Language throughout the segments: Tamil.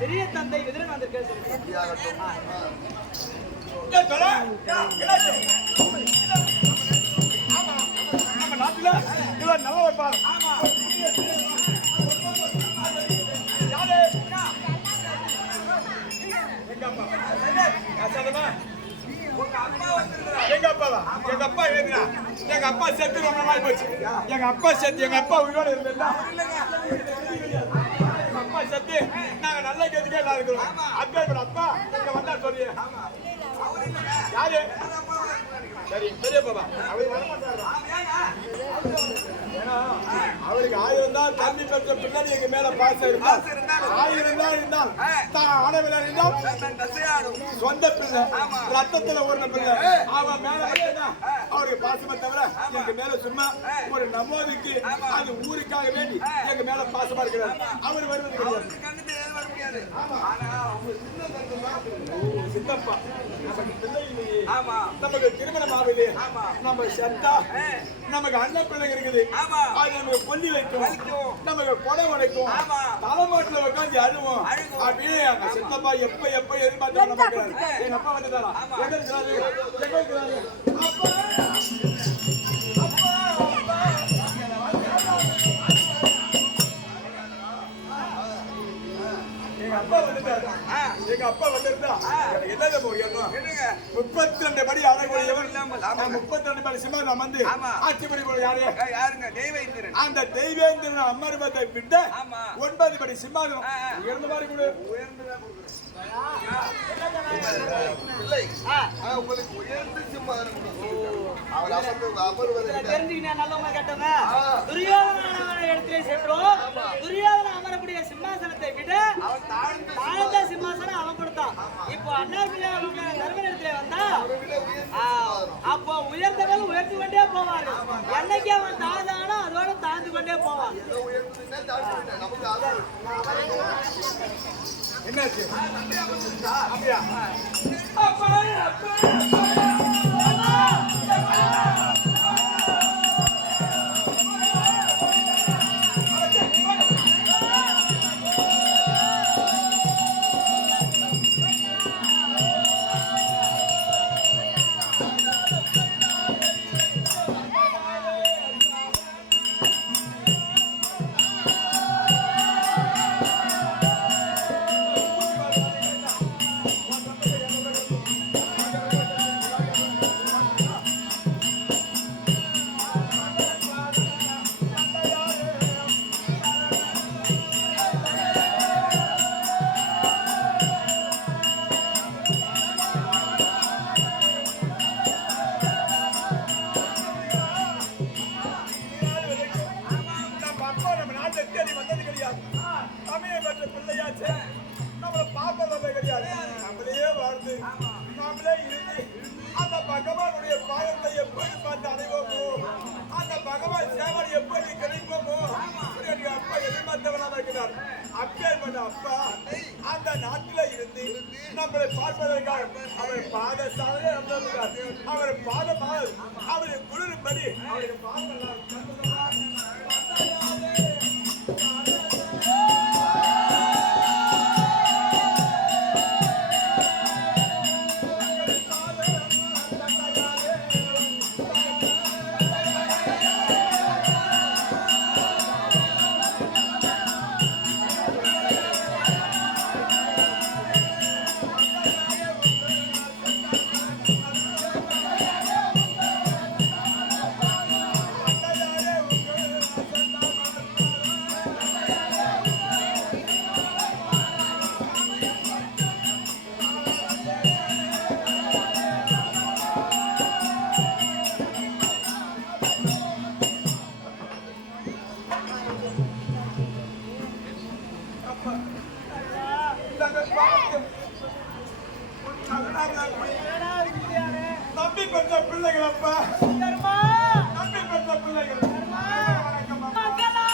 பெரிய தந்தை விதிரன் வந்திருக்காரு. நல்லா வைப்பாரு. எங்க அப்பா எங்க அப்பா செத்து ரொம்ப நாள் போச்சு. எங்க அப்பா செத்து எங்க அப்பா உயிரோட இருந்தா அப்பா செத்து நாங்க நல்ல கேட்டுக்கே எல்லாம் இருக்கிறோம். அப்பா இங்க வந்தா சொல்லி யாரு சரி பெரிய பாபா அவருக்கு வரமாட்டாரு. அவருக்கு 1000 தான் தம்பி பெற்ற பின்னாடி எங்க மேல பாசம் இருந்தா 1000 தான் இருந்தால் ஆடவில இருந்தால் சொந்த பிள்ளை ரத்தத்துல ஊர்ன பிள்ளை அவன் மேல அவருக்கு பாசமா தவிர எங்க மேல சும்மா ஒரு நமோதிக்கு அது ஊருக்காக வேண்டி எங்க மேல பாசமா இருக்கிறார். அவர் வருவது கிடையாது. சித்தப்பா நமக்கு பிள்ளை இல்லையே, நமக்கு திருமணம் ஆகுது, நம்ம செத்தா நமக்கு அண்ணன் பிள்ளை இருக்குது, அது நமக்கு கொல்லி வைக்கும், நமக்கு கொடை உடைக்கும், தலைமாட்டில் உட்காந்து அழுவோம். அப்படியே எங்க சித்தப்பா எப்ப எப்ப எதிர்பார்த்தா நமக்கு எங்க அப்பா வந்துட்டாரா எங்க இருக்கிறாரு எங்க இருக்கிறாரு அப்பா எங்க அப்பா வந்திருந்தா என்னது போகணும் 32 படி அழகுடையவர் 32 படி சிம்மம் வந்து ஆட்சி படி யாருங்க அந்த தெய்வேந்திரன் அமர்வதை விட 9 படி சிம்மாசனம் உயர்ந்த மாதிரி கூட உங்களுக்கு உயர்ந்த சிம்மாசனம் அமரக்கூடிய சிம்மாசனத்தை விட தாழ்ந்த சிம்மாசனம் அவன் கொடுத்தான். இப்போ அண்ணா இடத்துல வந்தா அப்போ உயர்ந்தவர்கள் உயர்ந்து கொண்டே போவாரு. என்னைக்கு அவன் தாழ்ந்தானோ அதோட தாழ்ந்து கொண்டே போவான். என்னாச்சு அப்பா அந்த நாட்டில இருந்து நம்மளை பார்ப்பதற்காக அவர் பாதசாலையை அவர் பாதமாக அவரை குளிரும்படி அவரை பிள்ளைகள் அப்பா கர்மா தம்பி பெற்ற பிள்ளைகள் வணக்கம் அப்பா. மக்களா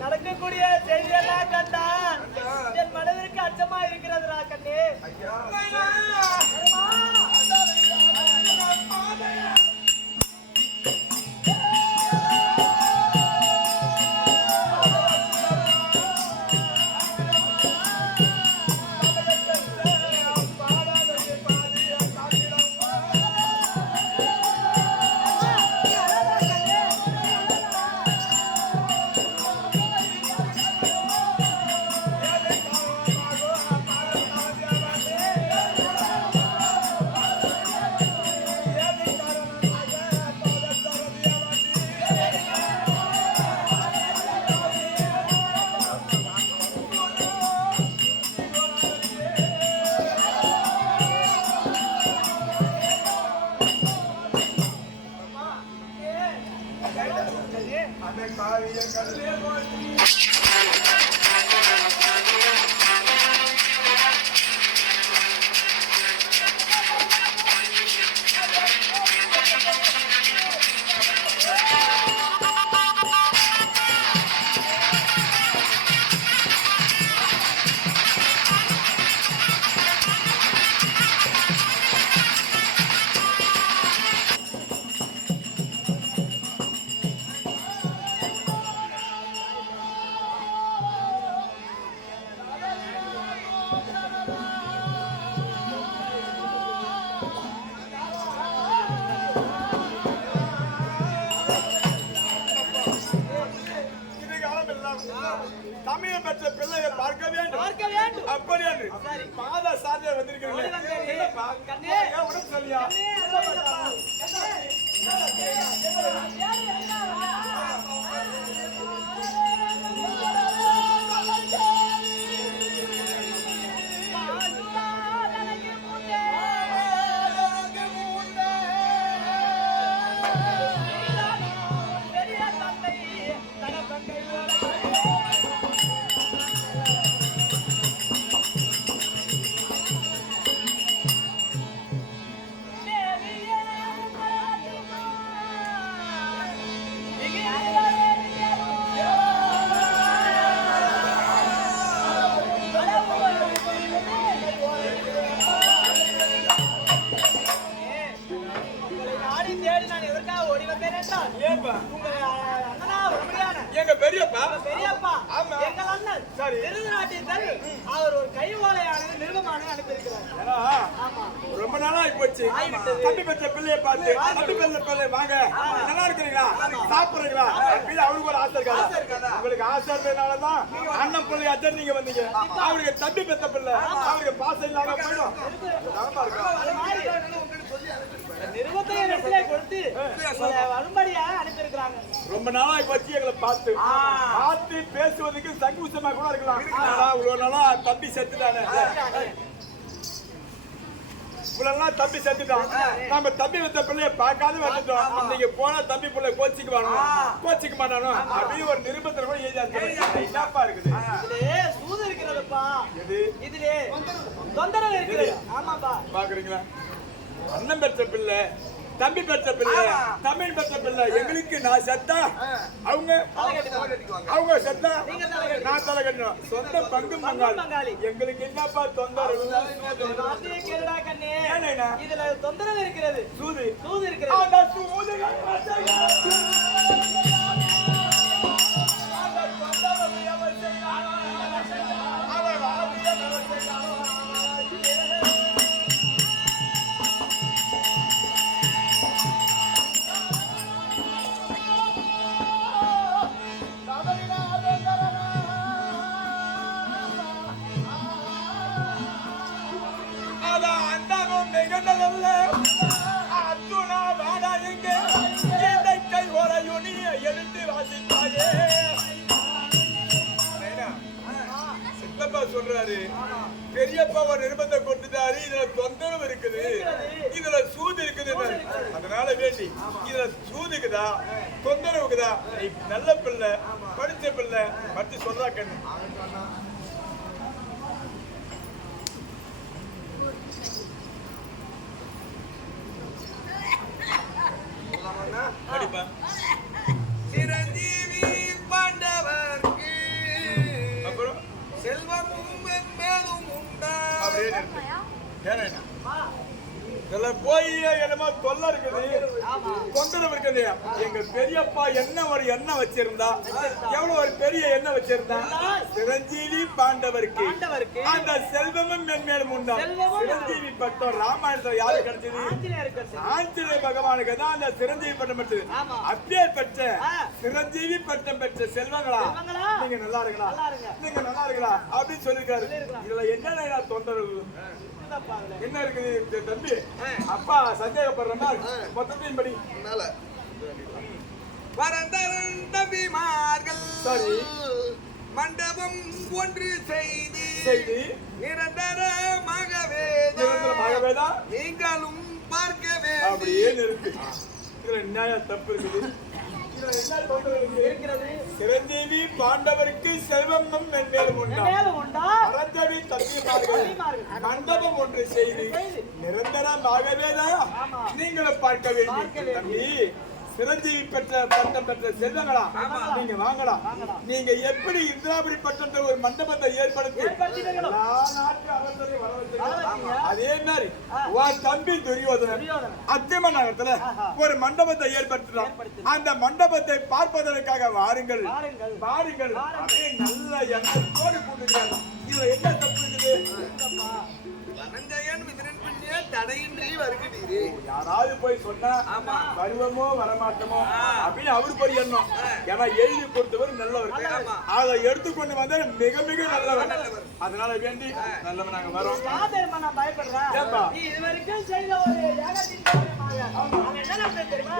நடக்கக்கூடிய செய்தியெல்லாம் கண்டான் என் மனதிற்கு அச்சமா இருக்கிறதுடா கண்ணே. அந்த காவிய கடலே போய் தமிழ் பெற்ற பிள்ளையை பார்க்க வேண்டும் அப்படி என்று மாதா சாதியார் வந்திருக்கிறீர்கள் உடம்பு சொல்லியா தேடி நான் எதற்காக ஓடி வந்தேன் என்றால் பெரியப்பா பெரியப்பா ஆமா. எங்கள் அண்ணன் சரி. திருநாட்டியத்தில் அவர் ஒரு கை ஓலையானது நிருபமான அனுப்பியிருக்கிறார். ஏன்னா, ஆமா. ரொம்ப நாளா போச்சு ஆகிவிட்டது. தம்பி பெற்ற பிள்ளைய பார்த்து தம்பி பெற்ற பிள்ளை வாங்க நல்லா இருக்கிறீங்களா சாப்பிடுறீங்களா அப்படின்னு அவருக்கு ஒரு ஆசை இருக்காது. உங்களுக்கு ஆசை இருந்ததுனாலதான் அண்ணன் பிள்ளை அத்தனை நீங்க வந்தீங்க. அவருக்கு தம்பி பெற்ற பிள்ளை அவருக்கு பாசம் இல்லாம போயிடும். நலமா இருக்கா? அது மாதிரி நிருபத்தை இடத்துல கொடுத்து உங்களை வரும்படியா அனுப்பியிருக்கிறாங்க. ரொம்ப நாளா போச்சு எங்களை பார்த்து பேசுவதற்கு சங்குசமா கூட இருக்கலாம். ஆனா இவ்வளவு நாளா தம்பி செத்துட்டானே, இவ்வளவு தம்பி செத்துட்டான். நம்ம தம்பி வந்த பிள்ளைய பார்க்காத வந்துட்டோம். நீங்க போனா தம்பி பிள்ளை கோச்சிக்கு மாட்டானோ அப்படின்னு ஒரு நிருபத்துல கூட என்னப்பா இருக்குது. இதுலே சூது இருக்கிறதுப்பா. எது இதுலே தொந்தரவு இருக்கிறது. ஆமாப்பா. பாக்குறீங்களா? அண்ணன் பெற்ற பிள்ளை தம்பி பெற்ற பிள்ளை தமிழ் பெற்ற பிள்ளை எங்களுக்கு நான் செத்தா அவங்க செத்தா நான் தலை கட்டணும். சொந்த பங்கு பங்காளி எங்களுக்கு என்னப்பா தொந்தரவு? கேளுடா கண்ணே, இதுல தொந்தரவு இருக்கிறது. சூது இருக்கிறது. சொல்றாரு பெரியப்பா ஒரு நிருபத்தை கொடுத்துட்டாரு. இதுல தொந்தரவு இருக்குது, இதுல சூது இருக்குது. அதனால வேண்டி இதுல சூதுக்குதா தொந்தரவுக்குதா நீ நல்ல பிள்ளை படிச்ச பிள்ளை பத்தி சொல்றா கண்ணு. படிப்பா. சிரஞ்சீவி பாண்டவர்க்கு அப்புறம் செல்வமும் மேலும் உண்டா அப்படியே நிறுத்து. ஏன்னா இதெல்லாம் போய் என்னமோ தொல்லை இருக்குது, தொந்தரவு இருக்குது. எங்க பெரியப்பா என்ன ஒரு எண்ணெய் வச்சிருந்தா, எவ்வளவு ஒரு பெரிய எண்ணெய் வச்சிருந்தா, சிரஞ்சீவி பாண்டவருக்கு அந்த செல்வமும் மென்மேலும் உண்டா. சிரஞ்சீவி பட்டம் ராமாயணத்துல யாரு கிடைச்சது? ஆஞ்சநேய பகவானுக்கு தான் அந்த சிரஞ்சீவி பட்டம் பெற்றது. அப்படியே பெற்ற சிரஞ்சீவி பட்டம் பெற்ற செல்வங்களா நீங்க நல்லா இருக்கலாம், நீங்க நல்லா இருக்கலாம் அப்படின்னு சொல்லிருக்காரு. இதுல என்ன தொந்தரவு என்ன இருக்குது தம்பி? அப்பா சந்தேகப்படுற மாதிரி மொத்தத்தையும் படி. பரந்தரண்டபிமார்கள் சரி மண்டபம் ஒன்று செய்து நிரந்தரமாகவே நீங்களும் பார்க்கவே அப்படியே நிறுத்து. இதுல நியாய தப்பு இருக்குது. சிரஞ்சீவி பாண்டவருக்கு செல்வமும் மென்மேலும் உண்டா. பரந்தடி தம்பிமார்கள் மண்டபம் ஒன்று செய்து நிரந்தரமாகவேதான் நீங்களும் பார்க்க வேண்டும். தம்பி சிரஞ்சீவி பெற்ற பட்டம் பெற்ற செல்வங்களா நீங்க வாங்கலாம். நீங்க எப்படி இந்திராபுரி பட்டத்தை ஒரு மண்டபத்தை ஏற்படுத்தி அதே மாதிரி உன் தம்பி துரியோதனன் அத்தியம நகரத்துல ஒரு மண்டபத்தை ஏற்படுத்தினான். அந்த மண்டபத்தை பார்ப்பதற்காக வாருங்கள் வாருங்கள் அப்படியே நல்ல எண்ணத்தோடு கூட்டுகிறார். இதுல என்ன தப்பு இருக்குது? தடையின்றி வருகிறீரே. யாராவது போய் சொன்னா வருவமோ வரமாட்டோமோ அப்படின்னு அவருக்கு ஒரு எண்ணம். ஏன்னா எழுதி கொடுத்தவர் நல்லவர், அதை எடுத்துக்கொண்டு வந்த மிக மிக நல்லவர். அதனால வேண்டி நல்லவன் நாங்க வரோம். நான் பயப்படுறேன். நீ இதுவரைக்கும் செய்த ஒரு யாகத்தின் காரணமாக என்ன தெரியுமா?